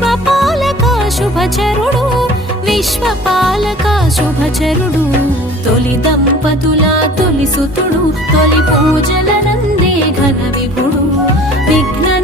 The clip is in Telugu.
విశ్వపాలక శుభచరుడు విశ్వపాలక శుభచరుడు తొలి దంపతుల తొలి సుతుడు తొలి పూజల నందే ఘన విభుడు విఘ్న